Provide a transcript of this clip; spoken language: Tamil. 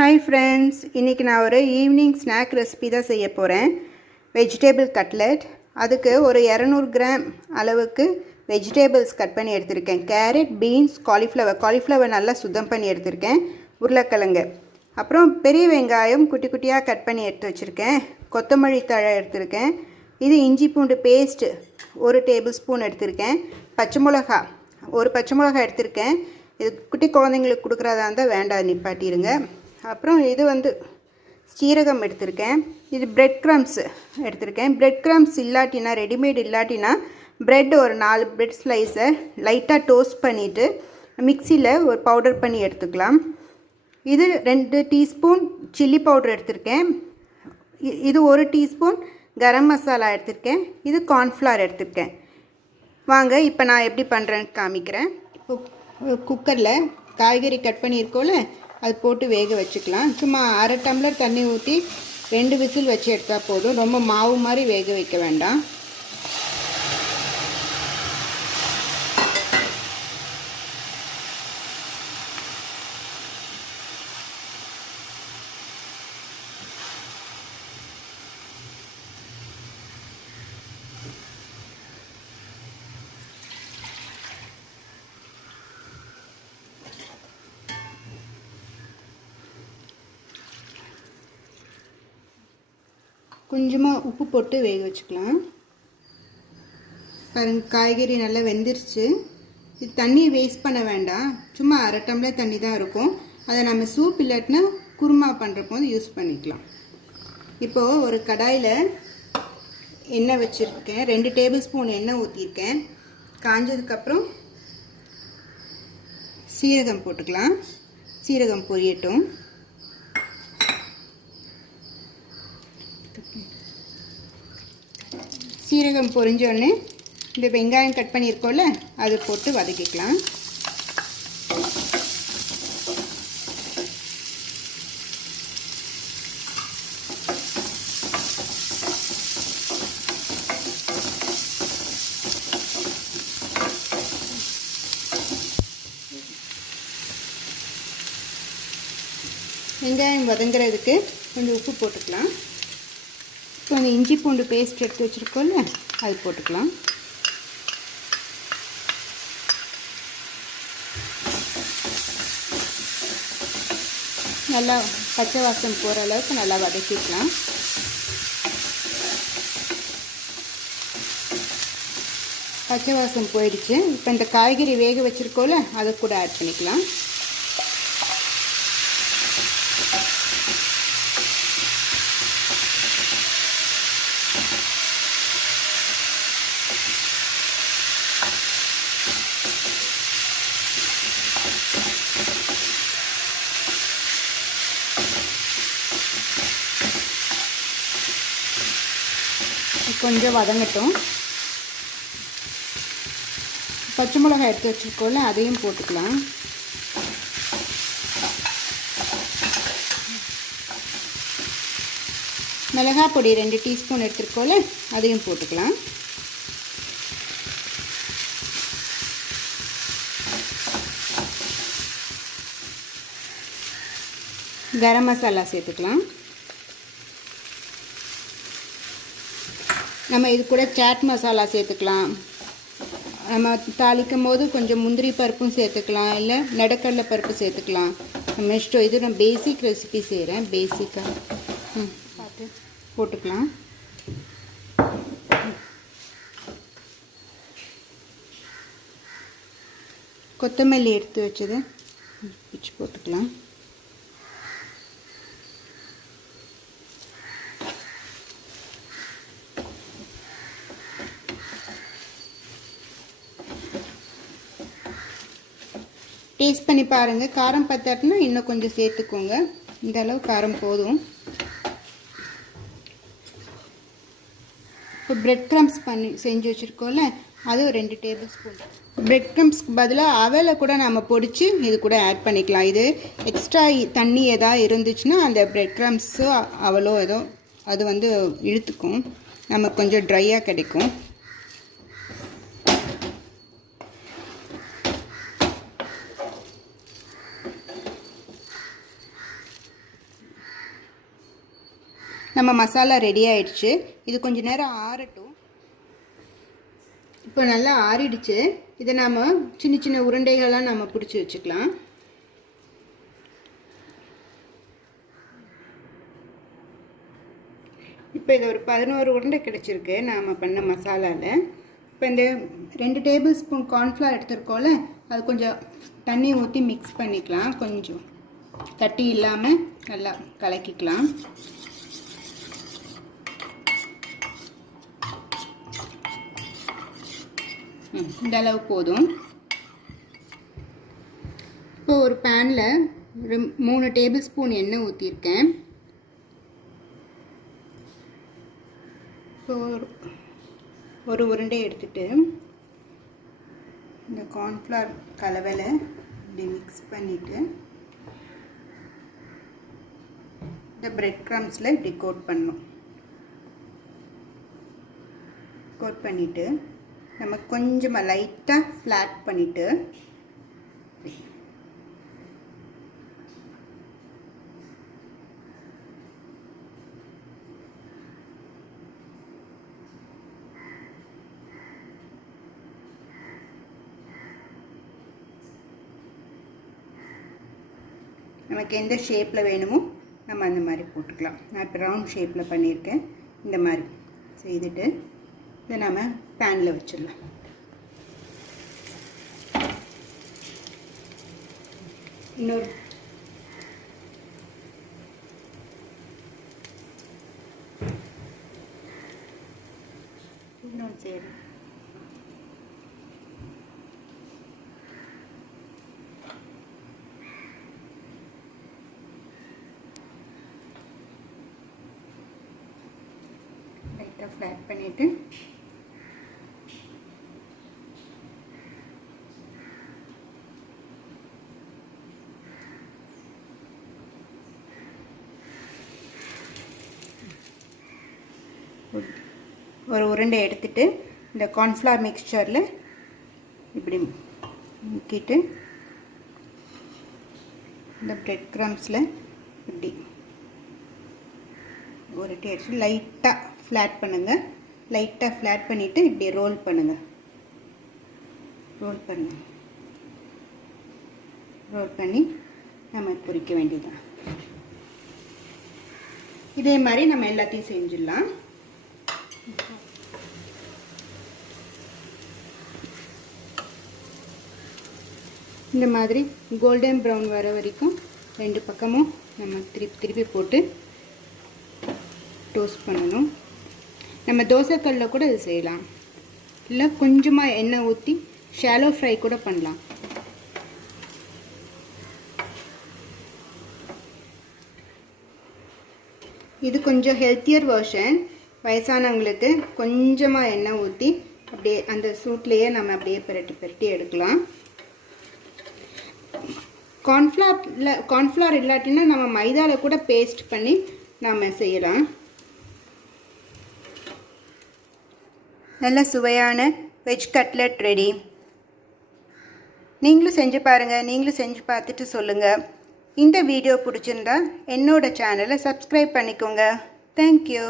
Hi friends, இன்னைக்கு நான் ஒரு ஈவினிங் ஸ்நாக் ரெசிபி தான் செய்ய போகிறேன். Vegetable cutlet. அதுக்கு ஒரு 200 கிராம் அளவுக்கு வெஜிடபிள்ஸ் கட் பண்ணி எடுத்திருக்கேன். கேரட், பீன்ஸ், காலிஃப்ளவர் நல்லா சுத்தம் பண்ணி எடுத்திருக்கேன். உருளைக்கிழங்கு, அப்புறம் பெரிய வெங்காயம் குட்டி குட்டியாக கட் பண்ணி எடுத்து வச்சுருக்கேன். கொத்தமல்லி தழை எடுத்திருக்கேன். இது இஞ்சி பூண்டு பேஸ்ட்டு 1 டேபிள் ஸ்பூன் எடுத்திருக்கேன். பச்சை மிளகா எடுத்திருக்கேன். இது குட்டி குழந்தைங்களுக்கு கொடுக்குறதா இருந்தால் வேண்டாம், நிப்பாட்டிடுங்க. அப்புறம் இது சீரகம் எடுத்திருக்கேன். இது பிரெட் க்ரம்ஸ் எடுத்திருக்கேன். பிரெட் க்ரம்ஸ் இல்லாட்டினா, ரெடிமேட் இல்லாட்டினா பிரெட் ஒரு 4 பிரெட் ஸ்லைஸை லைட்டாக டோஸ்ட் பண்ணிவிட்டு மிக்சியில் ஒரு பவுடர் பண்ணி எடுத்துக்கலாம். இது 2 டீஸ்பூன் சில்லி பவுடர் எடுத்திருக்கேன். இது 1 டீஸ்பூன் கரம் மசாலா எடுத்திருக்கேன். இது கார்ன்ஃப்ளவர் எடுத்திருக்கேன். வாங்க இப்போ நான் எப்படி பண்ணுறேன்னு காமிக்கிறேன். குக்கரில் காய்கறி கட் பண்ணியிருக்கோம்ல, அது போட்டு வேக வச்சுக்கலாம். சும்மா அரை டம்ளர் தண்ணி ஊற்றி 2 விசில் வச்சு எடுத்தால் போதும். ரொம்ப மாவு மாதிரி வேக வைக்க வேண்டாம். கொஞ்சமாக உப்பு போட்டு வேக வச்சுக்கலாம். பாருங்க, காய்கறி நல்லா வெந்துருச்சு. இது தண்ணி வேஸ்ட் பண்ண வேண்டாம். சும்மா அரை டம்ளர் தண்ணி தான் இருக்கும். அதை நம்ம சூப் இல்லாட்டினா குருமா பண்ணுறப்போ யூஸ் பண்ணிக்கலாம். இப்போது ஒரு கடாயில் எண்ணெய் வச்சுருக்கேன். 2 டேபிள் ஸ்பூன் எண்ணெய் ஊற்றிருக்கேன். காஞ்சதுக்கப்புறம் சீரகம் போட்டுக்கலாம். சீரகம் பொரியட்டும். சீரகம் பொரிஞ்சோடனே இந்த வெங்காயம் கட் பண்ணியிருக்கோம்ல, அதை போட்டு வதக்கிக்கலாம். வெங்காயம் வதங்குறதுக்கு கொஞ்சம் உப்பு போட்டுக்கலாம். இப்போ அந்த இஞ்சி பூண்டு பேஸ்ட் எடுத்து வச்சுருக்கோம்ல, அது போட்டுக்கலாம். நல்லா பச்சை வாசம் போகிற அளவுக்கு நல்லா வதக்கிக்கலாம். பச்சை வாசம் போயிடுச்சு. இப்போ இந்த காய்கறி வேக வச்சுருக்கோம்ல, அதை கூட ஆட் பண்ணிக்கலாம். கொஞ்சம் வதங்கட்டும். பச்சை மிளகாய் எடுத்து வச்சுருக்கோம்ல, அதையும் போட்டுக்கலாம். மிளகாய் பொடி 2 டீஸ்பூன் எடுத்துருக்கோம்ல, அதையும் போட்டுக்கலாம். கரம் மசாலா சேர்த்துக்கலாம். நம்ம இது கூட சாட் மசாலா சேர்த்துக்கலாம். நம்ம தாளிக்கும் போது கொஞ்சம் முந்திரி பருப்பும் சேர்த்துக்கலாம், இல்லை நெடக்கடலை பருப்பு சேர்த்துக்கலாம். நம்ம இஷ்டம். இது நான் பேசிக் ரெசிபி செய்கிறேன். பேசிக்காக பார்த்து போட்டுக்கலாம். கொத்தமல்லி எடுத்து வச்சது பிச்சு போட்டுக்கலாம். டேஸ்ட் பண்ணி பாருங்கள். காரம் பத்தாட்டினா இன்னும் கொஞ்சம் சேர்த்துக்கோங்க. இந்த அளவு காரம் போதும். இப்போ பிரெட் க்ரம்ஸ் செஞ்சு வச்சுருக்கோம்ல, அது ஒரு 2 டேபிள் ஸ்பூன். பிரெட் க்ரம்ஸ்க்கு பதிலாக அவலை கூட நம்ம பொடிச்சு இது கூட ஆட் பண்ணிக்கலாம். இது எக்ஸ்ட்ரா தண்ணி எதாவது இருந்துச்சுன்னா அந்த பிரெட் க்ரம்ஸோ அவலோ ஏதோ அது இழுத்துக்கும். நமக்கு கொஞ்சம் ட்ரையாக கிடைக்கும். நம்ம மசாலா ரெடி ஆயிடுச்சு. இது கொஞ்ச நேரம் ஆறட்டும். இப்போ நல்லா ஆறிடுச்சு. இதை நாம் சின்ன சின்ன உருண்டைகளாக நம்ம பிடிச்சி வச்சுக்கலாம். இப்போ இது ஒரு 11 உருண்டை கிடச்சிருக்கு நாம் பண்ண மசாலாவில். இப்போ இந்த 2 டேபிள் ஸ்பூன் கார்ன்ஃப்ளவர் எடுத்துருக்கோம்ல, அது கொஞ்சம் தண்ணி ஊற்றி மிக்ஸ் பண்ணிக்கலாம். கொஞ்சம் கட்டி இல்லாமல் நல்லா கலக்கிக்கலாம். இந்த அளவு போதும். இப்போ ஒரு பேனில் 3 டேபிள் ஸ்பூன் எண்ணெய் ஊற்றிருக்கேன். இப்போ ஒரு உருண்டை எடுத்துட்டு இந்த கார்ன்ஃப்ளவர் கலவையில் இப்படி மிக்ஸ் பண்ணிவிட்டு இந்த பிரெட் க்ரம்ஸில் இப்படி கோட் பண்ணணும். கோட் பண்ணிவிட்டு நம்ம கொஞ்சமாக லைட்டாக ஃப்ளாட் பண்ணிவிட்டு நமக்கு எந்த ஷேப்பில் வேணுமோ நம்ம அந்த மாதிரி போட்டுக்கலாம். நான் இப்போ ரவுண்ட் ஷேப்பில் பண்ணியிருக்கேன். இந்த மாதிரி செய்துட்டு இதை நம்ம பேனில் வச்சிடலாம். இன்னொரு சரி லைட்டாக ஃப்ளாட் பண்ணிவிட்டு ஒரு உருண்டை எடுத்துட்டு இந்த கார்ன்ஃப்ளவர் மிக்சரில் இப்படி முக்கிட்டு இந்த பிரெட் க்ரம்ஸில் இப்படி உருட்டி அடிச்சு லைட்டாக ஃப்ளாட் பண்ணுங்கள். லைட்டாக ஃப்ளாட் பண்ணிவிட்டு இப்படி ரோல் பண்ணுங்கள். ரோல் பண்ணி நம்ம பொரிக்க வேண்டியதுதான். இதே மாதிரி நம்ம எல்லாத்தையும் செஞ்சிடலாம். இந்த மாதிரி கோல்டன் ப்ரௌன் வர வரைக்கும் 2 பக்கமும் நம்ம திருப்பி போட்டு டோஸ்ட் பண்ணணும். நம்ம தோசைக்கல்லில் கூட இது செய்யலாம், இல்லை கொஞ்சமாக எண்ணெய் ஊற்றி ஷாலோ ஃப்ரை கூட பண்ணலாம். இது கொஞ்சம் ஹெல்த்தியர் வெர்ஷன். வயசானவங்களுக்கு கொஞ்சமாக எண்ணெய் ஊற்றி அப்படியே அந்த சூட்லேயே நம்ம அப்படியே பிரட்டி எடுக்கலாம். கார்ன்ஃப்ளவர் இல்லாட்டினா நம்ம மைதாவில் கூட பேஸ்ட் பண்ணி நம்ம செய்யலாம். நல்ல சுவையான வெஜ் கட்லெட் ரெடி. நீங்களும் செஞ்சு பாருங்கள். நீங்களும் செஞ்சு பார்த்துட்டு சொல்லுங்கள். இந்த வீடியோ பிடிச்சிருந்தா என்னோட சேனலை சப்ஸ்கிரைப் பண்ணிக்கோங்க. தேங்க்யூ.